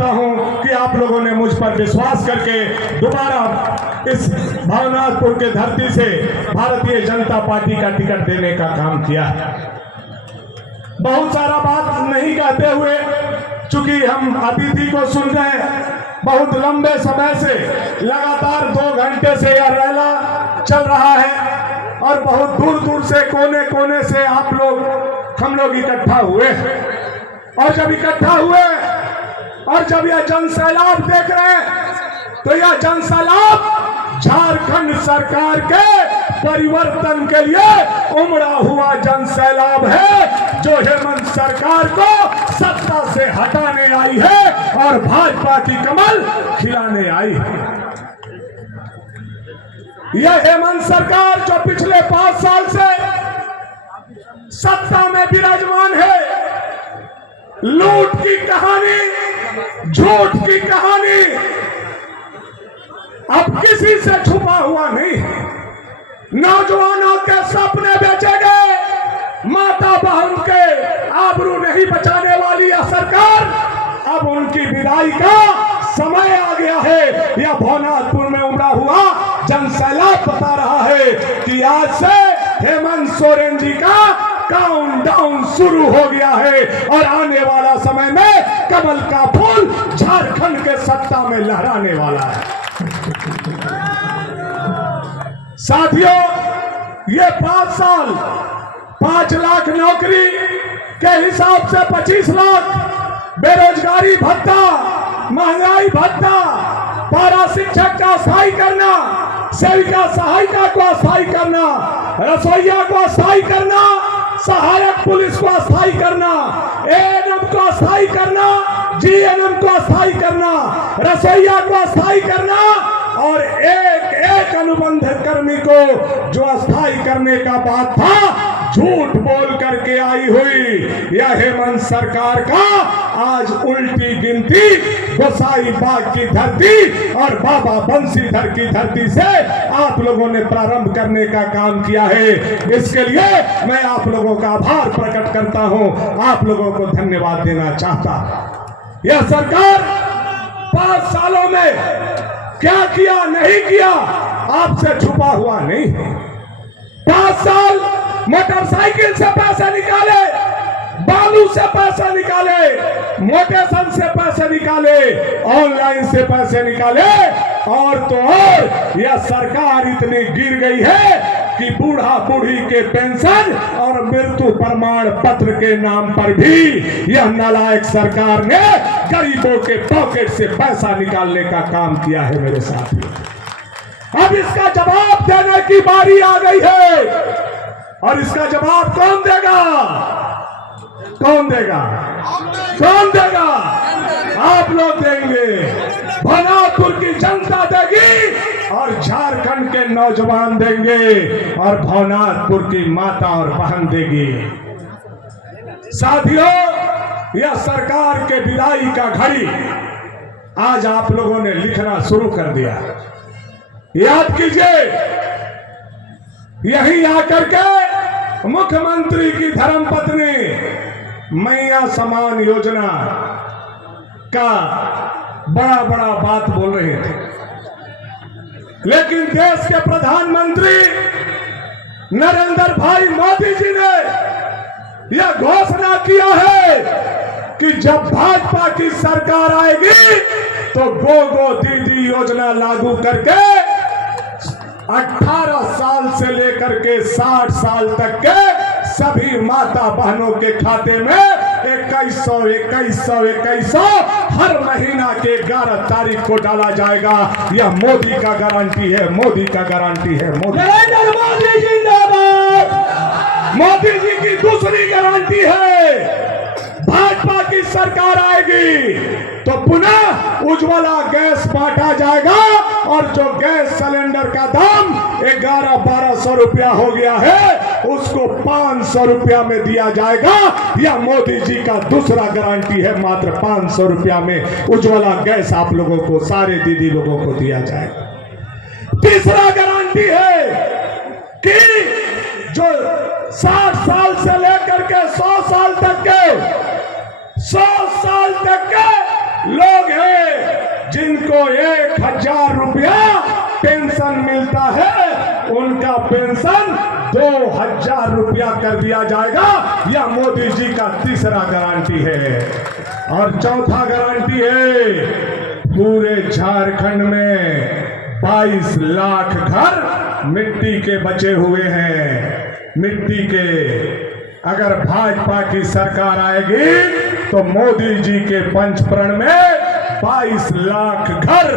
चाहता हूं कि आप लोगों ने मुझ पर विश्वास करके दोबारा इस भवनाथपुर के धरती से भारतीय जनता पार्टी का टिकट देने का काम किया है। बहुत सारा बात नहीं कहते हुए, चूंकि हम अतिथि को सुन रहे हैं, बहुत लंबे समय से लगातार 2 घंटे से यह रैला चल रहा है और बहुत दूर दूर से कोने कोने से हम लोग इकट्ठा हुए और जब इकट्ठा हुए और जब यह जनसैलाब देख रहे हैं तो यह जनसैलाब झारखंड सरकार के परिवर्तन के लिए उमड़ा हुआ जनसैलाब है, जो हेमंत सरकार को सत्ता से हटाने आई है और भाजपा की कमल खिलाने आई है। यह हेमंत सरकार जो पिछले 5 साल से सत्ता में विराजमान है, लूट की कहानी, झूठ की कहानी अब किसी से छुपा हुआ नहीं है। नौजवानों के सपने बेचे गए, माता बहन के आबरू नहीं बचाने वाली यह सरकार, अब उनकी विदाई का समय आ गया है। यह भवनाथपुर में उमड़ा हुआ जनसैलाब बता रहा है कि आज से हेमंत सोरेन जी का काउंटडाउन शुरू हो गया है और आने वाला समय में कमल का फूल झारखंड के सत्ता में लहराने वाला है। साथियों, ये 5 साल 5 लाख नौकरी के हिसाब से 25 लाख, बेरोजगारी भत्ता, महंगाई भत्ता, पारा शिक्षक का अस्थायी करना, सेविका सहायिका को अस्थायी करना, रसोइया को अस्थायी करना, सहायक पुलिस को अस्थायी करना, एएनएम को अस्थायी करना, जीएनएम को अस्थायी करना, रसोइया को अस्थायी करना और एक अनुबंध कर्मी को जो अस्थायी करने का बात था झूठ बोल करके आई हुई यह हेमंत सरकार का आज उल्टी गिनती गोसाई बाग की धरती और बाबा बंसीधर की धरती से आप लोगों ने प्रारंभ करने का काम किया है। इसके लिए मैं आप लोगों का आभार प्रकट करता हूं, आप लोगों को धन्यवाद देना चाहता। यह सरकार 5 सालों में क्या किया नहीं किया आपसे छुपा हुआ नहीं। 5 साल मोटरसाइकिल से पैसे निकाले, बालू से पैसे निकाले, मोटेशन से पैसे निकाले, ऑनलाइन से पैसे निकाले और तो और यह सरकार इतनी गिर गई है कि बूढ़ा बूढ़ी के पेंशन और मृत्यु प्रमाण पत्र के नाम पर भी यह नालायक सरकार ने गरीबों के पॉकेट से पैसा निकालने का काम किया है। मेरे साथियों, अब इसका जवाब देने की बारी आ गई है और इसका जवाब कौन देगा? कौन देगा? कौन देगा? आप लोग देंगे, भवनाथपुर की जनता देगी और झारखंड के नौजवान देंगे और भवनाथपुर की माता और बहन देगी। साथियों, यह सरकार के विदाई का घड़ी आज आप लोगों ने लिखना शुरू कर दिया। याद कीजिए, यही आकर के मुख्यमंत्री की धर्मपत्नी मैया समान योजना का बड़ा बड़ा बात बोल रहे थे, लेकिन देश के प्रधानमंत्री नरेंद्र भाई मोदी जी ने यह घोषणा किया है कि जब भाजपा की सरकार आएगी तो गो दीदी योजना लागू करके 18 साल से लेकर के 60 साल तक के सभी माता बहनों के खाते में 2100 हर महीना के 11 तारीख को डाला जाएगा। यह मोदी का गारंटी है, मोदी का गारंटी है। नरेंद्र मोदी जिंदाबाद। मोदी जी की दूसरी गारंटी है, भाजपा की सरकार आएगी तो पुनः उज्ज्वला गैस बांटा जाएगा और जो गैस सिलेंडर का दाम 1100-1200 रुपया हो गया है उसको 500 रुपया में दिया जाएगा। यह मोदी जी का दूसरा गारंटी है, मात्र 500 रुपया में उज्ज्वला गैस आप लोगों को, सारे दीदी लोगों को दिया जाएगा। तीसरा गारंटी है कि जो 60 साल से लेकर के 100 साल तक के लोग जिनको 1000 रुपया पेंशन मिलता है उनका पेंशन 2000 रुपया कर दिया जाएगा। यह मोदी जी का तीसरा गारंटी है। और चौथा गारंटी है, पूरे झारखंड में 22 लाख घर मिट्टी के बचे हुए हैं। मिट्टी के अगर भाजपा की सरकार आएगी तो मोदी जी के पंचप्रण में 22 लाख घर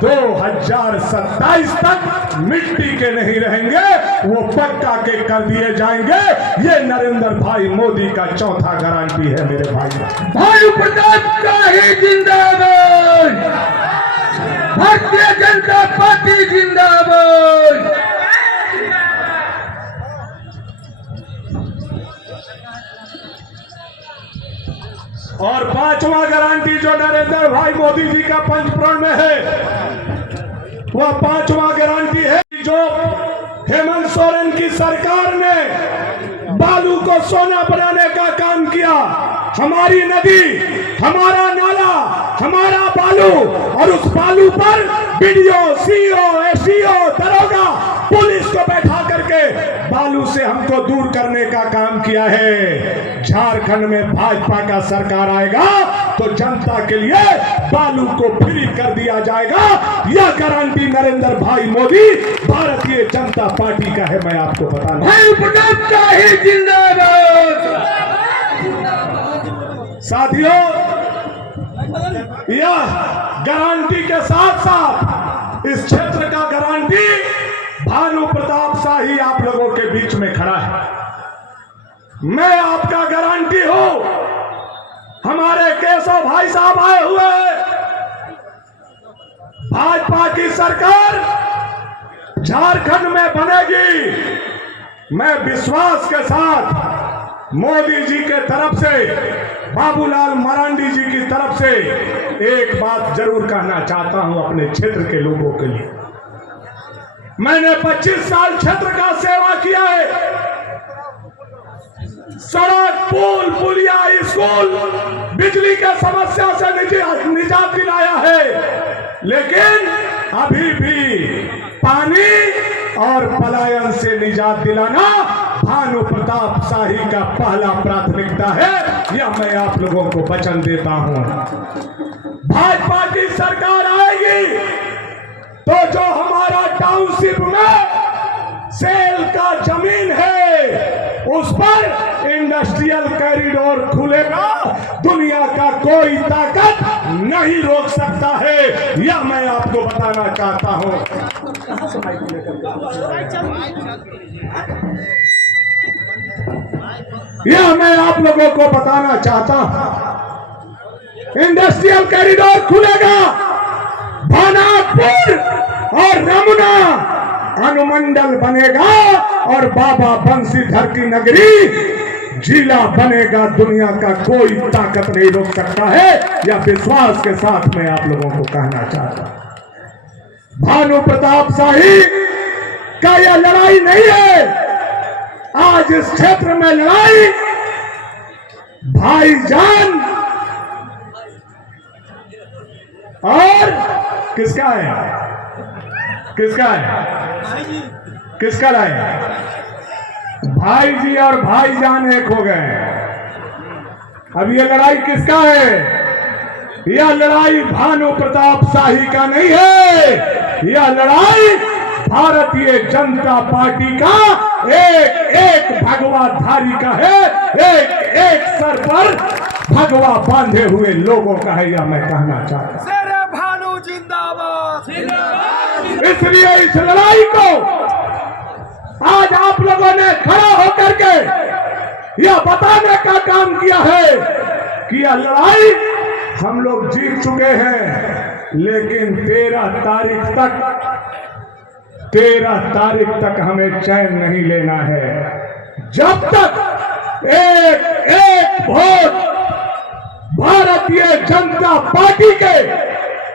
2027 तक मिट्टी के नहीं रहेंगे, वो पक्का के कर दिए जाएंगे। ये नरेंद्र भाई मोदी का चौथा गारंटी है मेरे भाई। भानु प्रताप शाही जिंदाबाद, भारतीय जनता पार्टी जिंदाबाद। और पांचवा गारंटी जो नरेंद्र भाई मोदी जी का पंचप्रण में है, वह पांचवा गारंटी है जो हेमंत सोरेन की सरकार ने बालू को सोना बनाने का काम किया। हमारी नदी, हमारा नाला, हमारा बालू, और उस बालू पर बीडीओ, सीओ, एसडीओ, दरोगा, पुलिस को बैठा करके बालू से हमको दूर करने का काम किया है। झारखंड में भाजपा का सरकार आएगा तो जनता के लिए बालू को फ्री कर दिया जाएगा। यह गारंटी नरेंद्र भाई मोदी भारतीय जनता पार्टी का है। मैं आपको बता साथियों, यह गारंटी के साथ साथ इस क्षेत्र का गारंटी भानु प्रताप शाही आप लोगों के बीच में खड़ा है। मैं आपका गारंटी हूं। हमारे केशव भाई साहब आए हुए हैं। भाजपा की सरकार झारखंड में बनेगी। मैं विश्वास के साथ मोदी जी के तरफ से, बाबूलाल मरांडी जी की तरफ से एक बात जरूर कहना चाहता हूं अपने क्षेत्र के लोगों के लिए। मैंने 25 साल क्षेत्र का सेवा किया है। सड़क, पुल, पुलिया, स्कूल, बिजली के समस्या से निजात दिलाया है। लेकिन अभी भी पानी और पलायन से निजात दिलाना भानु प्रताप शाही का पहला प्राथमिकता है। यह मैं आप लोगों को वचन देता हूं। भाजपा की सरकार आएगी तो जो हमारा टाउनशिप में सेल का जमीन है उस पर इंडस्ट्रियल कॉरिडोर खुलेगा। दुनिया का कोई ताकत नहीं रोक सकता है। यह मैं आपको बताना चाहता हूं। यह मैं आप लोगों को बताना चाहता हूं। इंडस्ट्रियल कॉरिडोर खुलेगा। भानापुर और रमुना अनुमंडल बनेगा और बाबा बंसीधर की नगरी जिला बनेगा। दुनिया का कोई ताकत नहीं रोक सकता है। यह विश्वास के साथ मैं आप लोगों को कहना चाहता हूं। भानु प्रताप शाही का यह लड़ाई नहीं है। आज इस क्षेत्र में लड़ाई भाईजान और किसका है? किसका है? किसका है? भाई जी और भाईजान एक हो गए। अब ये लड़ाई किसका है? यह लड़ाई भानु प्रताप शाही का नहीं है। यह लड़ाई भारतीय जनता पार्टी का एक एक भगवाधारी का है। एक एक सर पर भगवा बांधे हुए लोगों का है। यह मैं कहना चाहता हूं। भानु जिंदाबाद। इसलिए इस लड़ाई को आज आप लोगों ने खड़ा होकर के यह बताने का काम किया है कि यह लड़ाई हम लोग जीत चुके हैं। लेकिन 13 तारीख तक हमें चैन नहीं लेना है। जब तक एक एक वोट भारतीय जनता पार्टी के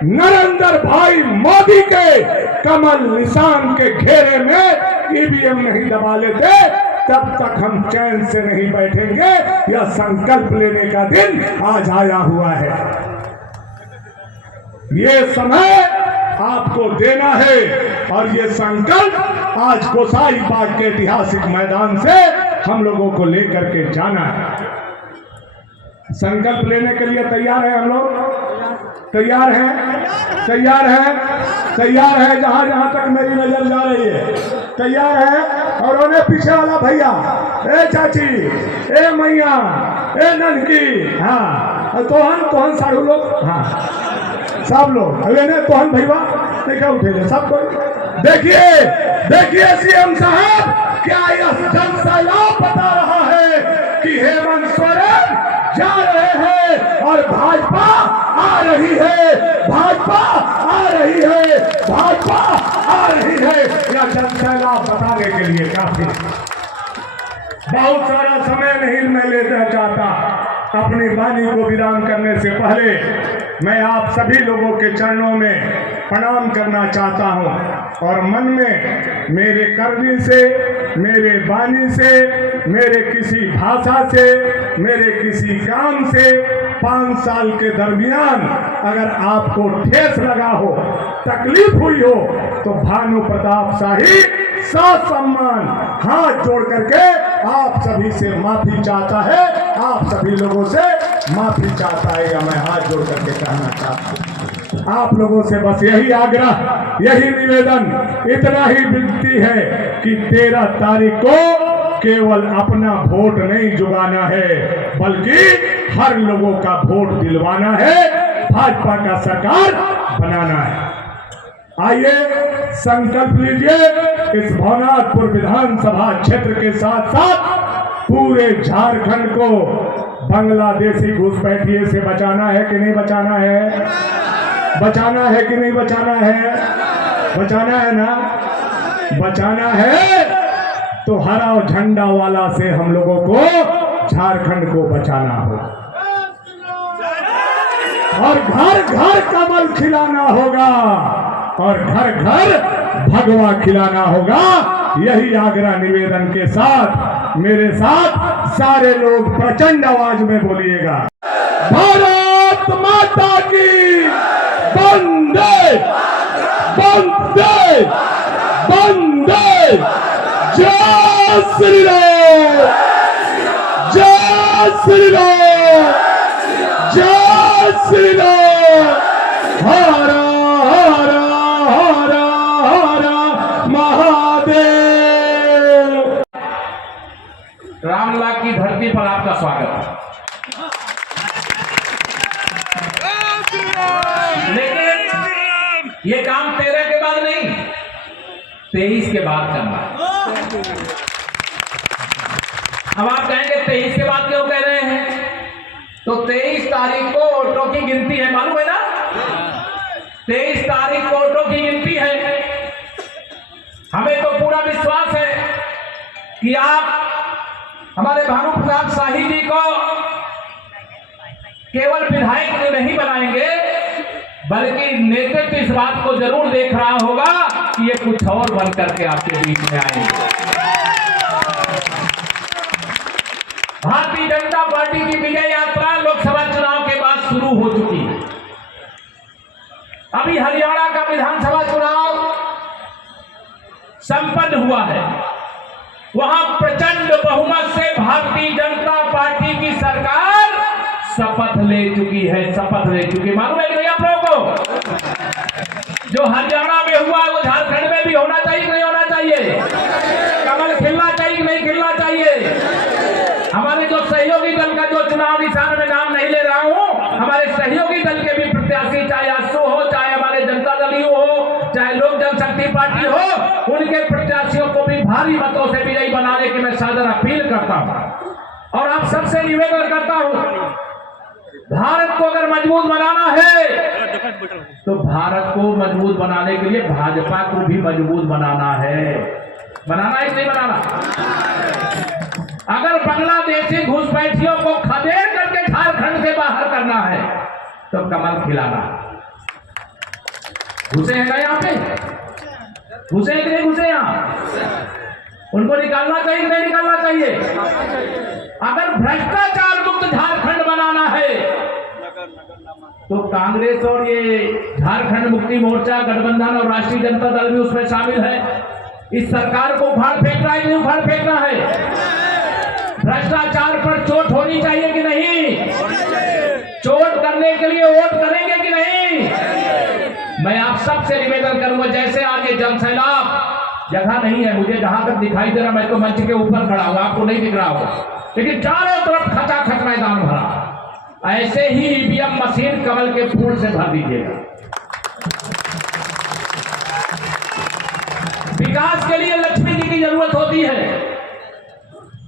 नरेंद्र भाई मोदी के कमल निशान के घेरे में ईवीएम नहीं दबा लेते, तब तक हम चैन से नहीं बैठेंगे। यह संकल्प लेने का दिन आज आया हुआ है। ये समय आपको देना है और ये संकल्प आज गोसाईपाट के ऐतिहासिक मैदान से हम लोगों को लेकर के जाना है। संकल्प लेने के लिए तैयार है हम लोग? तैयार हैं? तैयार हैं? तैयार है? जहां जहां तक मेरी नजर जा रही है तैयार है। और उन्हें पीछे वाला भैया, ए चाची, ए मैया, ए ननकी, हाँ तोहन साड़ू लोग, हाँ सब लोग अरे ने तोहन भैया देखा उठे सब कोई। देखिए सीएम साहब, क्या यह जन सैलाब बता रहा है कि हेमंत सोरेन जा रहे हैं और भाजपा आ रही है, भाजपा आ रही है, भाजपा आ रही है। यह जन सैलाब बताने के लिए काफी। बहुत सारा समय नहीं मैं लेना चाहता। अपनी वाणी को विराम करने से पहले मैं आप सभी लोगों के चरणों में प्रणाम करना चाहता हूं और मन में मेरे करनी से, मेरे वाणी से, मेरे किसी भाषा से, मेरे किसी काम से 5 साल के दरमियान अगर आपको ठेस लगा हो, तकलीफ हुई हो, तो भानु प्रताप शाही सम्मान हाथ जोड़ करके आप सभी से माफी चाहता है, आप सभी लोगों से माफी चाहता है। या मैं हाथ जोड़ करके कहना चाहता हूं आप लोगों से बस यही आग्रह, यही निवेदन, इतना ही विनती है कि 13 तारीख को केवल अपना वोट नहीं जुगाना है, बल्कि हर लोगों का वोट दिलवाना है, भाजपा का सरकार बनाना है। आइए संकल्प लीजिए। इस भवनाथपुर विधानसभा क्षेत्र के साथ साथ पूरे झारखंड को बांग्लादेशी घुसपैठिए से बचाना है कि नहीं बचाना है? बचाना है कि नहीं बचाना है? बचाना है ना? बचाना है तो हरा झंडा वाला से हम लोगों को झारखंड को बचाना होगा और घर घर कमल खिलाना होगा और घर घर भगवा खिलाना होगा। यही आग्रह निवेदन के साथ मेरे साथ सारे लोग प्रचंड आवाज में बोलिएगा, भारत माता की वंदे वंदे वंदे, जय श्री राम, जय श्री राम, जय श्री राम, हरा हरा हरा हरा महादेव। रामलाल की धरती पर आपका स्वागत। लेकिन ये काम 13 के बाद नहीं, 23 के बाद करना है। अब आप कहेंगे 23 के बाद क्यों कह रहे हैं? तो 23 तारीख को वोटों की गिनती है, मालूम है ना? 23 तारीख को वोटों की गिनती है। हमें तो पूरा विश्वास है कि आप हमारे भानु प्रताप शाही जी को केवल विधायक नहीं बनाएंगे, बल्कि नेतृत्व इस बात को जरूर देख रहा होगा कि ये कुछ और बन करके आपके बीच में आएंगे। भारतीय जनता पार्टी की विजय यात्रा लोकसभा चुनाव के बाद शुरू हो चुकी है। अभी हरियाणा का विधानसभा चुनाव संपन्न हुआ है। वहां प्रचंड बहुमत से भारतीय जनता पार्टी की सरकार शपथ ले चुकी है, शपथ ले चुकी। मालूम है आप लोगों को जो हरियाणा में हुआ वो झारखंड में भी होना चाहिए कि नहीं होना चाहिए? कमल खिलना चाहिए कि नहीं खिलना चाहिए? हमारे जो सहयोगी दल का जो चुनाव निशान में नाम नहीं ले रहा हूं, हमारे सहयोगी दल के भी प्रत्याशी, चाहे आसू हो, चाहे हमारे जनता दल हो, चाहे लोक जनशक्ति पार्टी हो, उनके प्रत्याशियों को भी भारी मतों से विजयी बनाने की मैं सादर अपील करता हूं। और आप सबसे निवेदन करता हूं, भारत को अगर मजबूत बनाना है तो भारत को मजबूत बनाने के लिए भाजपा को भी मजबूत बनाना है। बनाना है कि नहीं बनाना? अगर बांग्लादेशी घुसपैठियों को खदेड़ करके झारखंड से बाहर करना है तो कमल खिलाना। घुसे हैं क्या यहाँ पे? घुसे कि नहीं घुसे? यहाँ उनको निकालना चाहिए कि नहीं निकालना चाहिए? अगर भ्रष्टाचार मुक्त झारखंड बनाना है तो कांग्रेस और ये झारखंड मुक्ति मोर्चा गठबंधन और राष्ट्रीय जनता दल भी उसमें शामिल है। इस सरकार को उखाड़ फेंकना है कि नहीं उखाड़ फेंकना है? भ्रष्टाचार पर चोट होनी चाहिए कि नहीं? चोट करने के लिए वोट करेंगे कि नहीं? मैं आप सबसे निवेदन करूंगा, जैसे आज ये जन सैलाब, जगह नहीं है मुझे जहां तक दिखाई दे रहा, मैं तो मंच के ऊपर खड़ा हूं, आपको नहीं दिख रहा होगा, लेकिन चारों तरफ खचाखच मैदान भरा। ऐसे ही ईवीएम मशीन कमल के फूल से भर दीजिएगा। विकास के लिए लक्ष्मी जी की जरूरत होती है,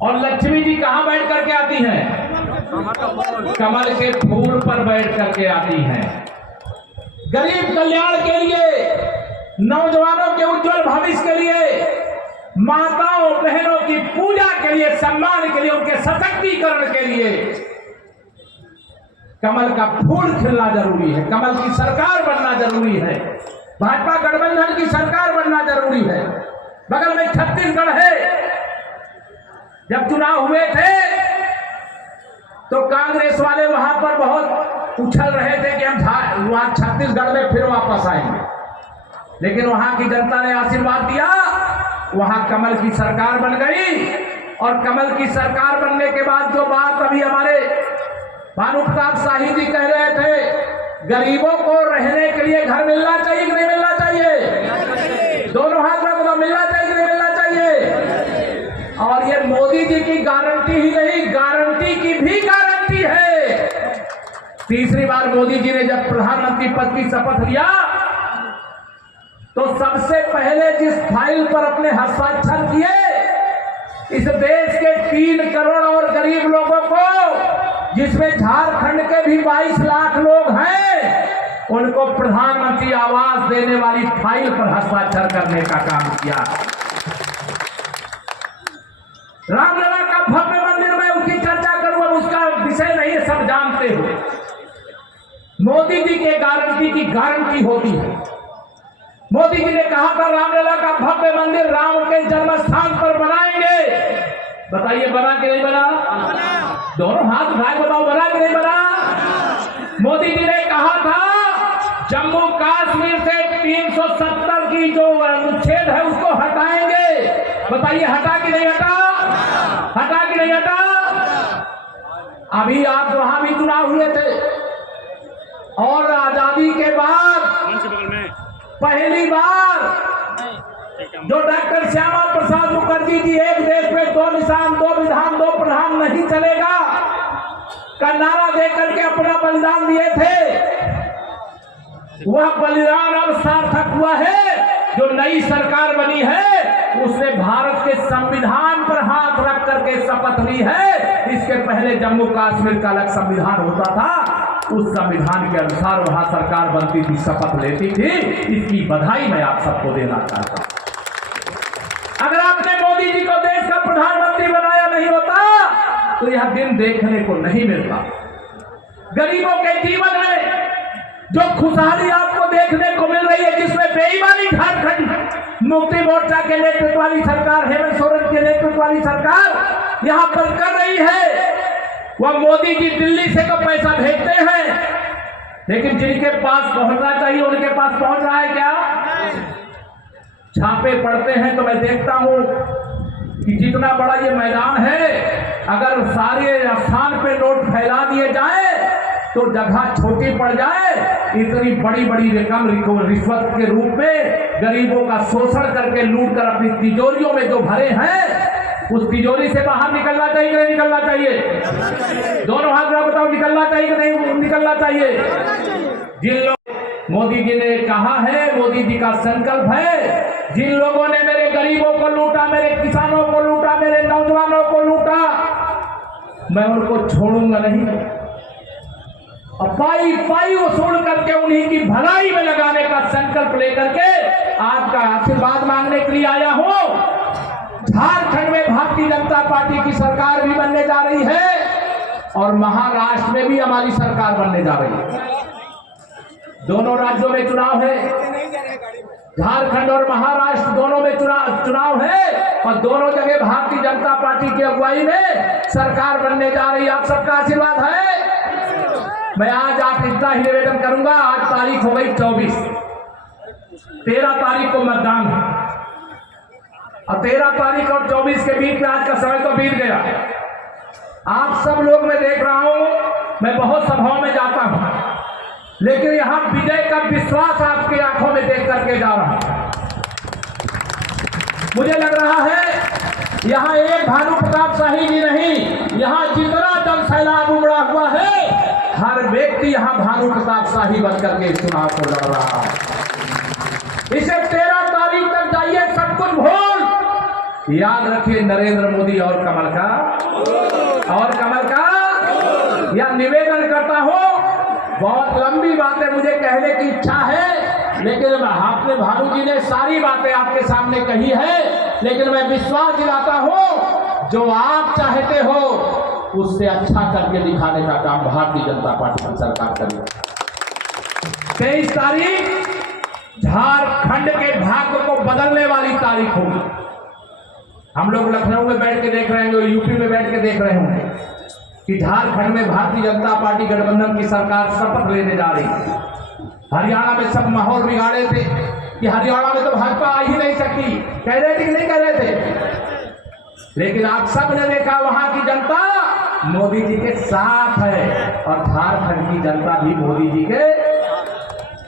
और लक्ष्मी जी कहां बैठ करके आती हैं? कमल के फूल पर बैठ करके आती हैं। गरीब कल्याण के लिए, नौजवानों के उज्जवल भविष्य के लिए, माताओं बहनों की पूजा के लिए, सम्मान के लिए, उनके सशक्तिकरण के लिए कमल का फूल खिलना जरूरी है। कमल की सरकार बनना जरूरी है। भाजपा गठबंधन की सरकार बनना जरूरी है। बगल में छत्तीसगढ़ है। जब चुनाव हुए थे तो कांग्रेस वाले वहां पर बहुत उछल रहे थे कि हम वहां छत्तीसगढ़ में फिर वापस आएंगे, लेकिन वहां की जनता ने आशीर्वाद दिया, वहां कमल की सरकार बन गई। और कमल की सरकार बनने के बाद जो बात अभी हमारे भानु प्रताप शाही जी कह रहे थे, गरीबों को रहने के लिए घर मिलना चाहिए कि नहीं मिलना चाहिए? दोनों हाथ में बोलो, मिलना चाहिए कि नहीं मिलना चाहिए? और ये मोदी जी की गारंटी ही नहीं, गारंटी की भी गारंटी है। तीसरी बार मोदी जी ने जब प्रधानमंत्री पद की शपथ लिया तो सबसे पहले जिस फाइल पर अपने हस्ताक्षर किए, इस देश के 3 करोड़ और गरीब लोगों को, जिसमें झारखंड के भी 22 लाख लोग हैं, उनको प्रधानमंत्री आवास देने वाली फाइल पर हस्ताक्षर करने का काम किया। रामलला का भव्य मंदिर में उसकी चर्चा करूं, उसका विषय नहीं है, सब जानते हो। मोदी जी के गारंटी की गारंटी होती है। मोदी जी ने कहा था रामलला का भव्य मंदिर राम के जन्म स्थान पर बनाएंगे। बताइए बना कि नहीं बना? दोनों हाथ उठाए बताओ, बना कि नहीं बना? मोदी जी ने कहा था जम्मू कश्मीर से 370 की जो अनुच्छेद है उसको हटाएंगे। बताइए हटा कि नहीं हटा? हटा कि नहीं हटा? अभी आप वहां भी चुनाव हुए थे, और आजादी के बाद पहली बार जो डॉक्टर श्यामा प्रसाद मुखर्जी जी एक देश में 2 निशान 2 विधान 2 प्रधान नहीं चलेगा का नारा देकर के अपना बलिदान दिए थे, वह बलिदान अब सार्थक हुआ है। जो नई सरकार बनी है उसने भारत के संविधान पर हाथ रख करके शपथ ली है। इसके पहले जम्मू कश्मीर का अलग संविधान होता था, उस संविधान के अनुसार वहां सरकार बनती थी, शपथ लेती थी। इसकी बधाई मैं आप सबको देना चाहता हूं। अगर आपने मोदी जी को देश का प्रधानमंत्री बनाया नहीं होता तो यह दिन देखने को नहीं मिलता। गरीबों के जीवन में जो खुशहाली आपको देखने को मिल रही है, जिसमें बेईमानी झारखंड मुक्ति मोर्चा के नेतृत्व वाली सरकार, हेमंत सोरेन के नेतृत्व वाली सरकार यहां पर कर रही है, वह मोदी जी दिल्ली से तो पैसा भेजते हैं, लेकिन जिनके पास पहुंचना चाहिए उनके पास पहुंच रहा है क्या? छापे पड़ते हैं तो मैं देखता हूं कि जितना बड़ा ये मैदान है, अगर सारे स्थान पे नोट फैला दिए जाए तो जगह छोटी पड़ जाए। इतनी बड़ी बड़ी रकम रिश्वत के रूप में गरीबों का शोषण करके लूट कर अपनी तिजोरियों में जो भरे हैं, उस तिजोरी से बाहर निकलना चाहिए कि नहीं निकलना चाहिए? दोनों हाथ में बताओ, निकलना चाहिए कि नहीं निकलना चाहिए? जिन लोग, मोदी जी ने कहा है, मोदी जी का संकल्प है, जिन लोगों ने मेरे गरीबों को लूटा, मेरे किसानों को लूटा, मेरे नौजवानों को लूटा, मैं उनको छोड़ूंगा नहीं। और पाई पाई वसूल करके उन्हीं की भलाई में लगाने का संकल्प लेकर के आपका आशीर्वाद मांगने के लिए आया हूं। झारखंड में भारतीय जनता पार्टी की सरकार भी बनने जा रही है और महाराष्ट्र में भी हमारी सरकार बनने जा रही है। दोनों राज्यों में चुनाव है, झारखंड और महाराष्ट्र दोनों में चुनाव है, और दोनों जगह भारतीय जनता पार्टी की अगुवाई में सरकार बनने जा रही है। आप सबका आशीर्वाद है। मैं आज आप इतना ही निवेदन करूंगा। आज तारीख हो गई 24, 13 तारीख को मतदान है और 13 तारीख और 24 के बीच में आज का समय तो बीत गया। आप सब लोग मैं देख रहा हूं, मैं बहुत सभाओं में जाता हूं, लेकिन यहां विजय का विश्वास आपकी आंखों में देख करके जा रहा हूं। मुझे लग रहा है यहां एक भानु प्रताप शाही जी नहीं, यहां जितना जन सैलाब उमड़ा हुआ है, हर व्यक्ति यहां भानु प्रताप शाही बन करके चुनाव को लड़ रहा है। इसे 13 तारीख तक जाइए, सब कुछ भूल याद रखिए नरेंद्र मोदी और कमल का या निवेदन करता हूं। बहुत लंबी बातें मुझे कहने की इच्छा है, लेकिन आपने भानु जी ने सारी बातें आपके सामने कही है, लेकिन मैं विश्वास दिलाता हूं जो आप चाहते हो उससे अच्छा करके दिखाने का काम भारतीय जनता पार्टी की सरकार करेगी। 23 तारीख झारखंड के भाग्य को बदलने वाली तारीख होगी। हम लोग लखनऊ में बैठ के देख रहे होंगे, यूपी में बैठ के देख रहे होंगे कि झारखंड में भारतीय जनता पार्टी गठबंधन की सरकार शपथ लेने जा रही है। हरियाणा में सब माहौल बिगाड़े थे कि हरियाणा में तो भाजपा आ ही नहीं सकती, कह रहे थे कि नहीं कह रहे थे, लेकिन आप सब ने देखा वहां की जनता मोदी जी के साथ है और झारखंड की जनता भी मोदी जी के,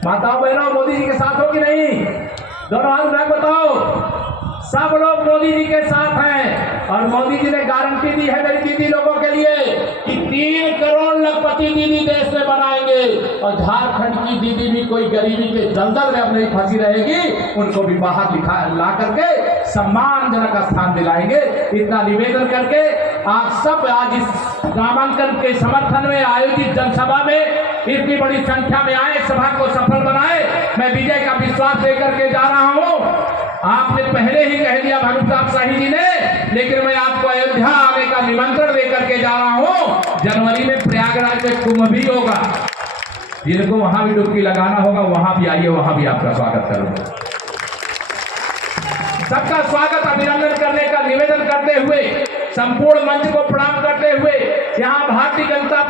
माताओं बहनों, मोदी जी के साथ हो कि नहीं? दोनों हाथ उठा बताओ। सब लोग मोदी जी के साथ हैं और मोदी जी ने गारंटी दी है मेरी दीदी लोगों के लिए कि 3 करोड़ लखपति दीदी देश में बनाएंगे और झारखंड की दीदी भी कोई गरीबी के दलदल में अब नहीं फंसी रहेगी, उनको भी बाहर ला करके सम्मानजनक स्थान दिलाएंगे। इतना निवेदन करके आप सब आज इस नामांकन के समर्थन में आयोजित जनसभा में इतनी बड़ी संख्या में आए, सभा को सफल बनाए। मैं विजय का विश्वास लेकर के जा रहा हूं। आपने पहले ही कह दिया भानु प्रताप शाही जी ने, लेकिन मैं आपको अयोध्या आने का निमंत्रण देकर के जा रहा हूं। जनवरी में प्रयागराज में कुंभ भी होगा, जिनको वहां भी डुबकी लगाना होगा वहां भी आइए, वहां भी आपका स्वागत करूंगा। सबका स्वागत अभिनंदन करने का निवेदन करते हुए, संपूर्ण मंच को प्रणाम करते हुए, यहां भारतीय जनता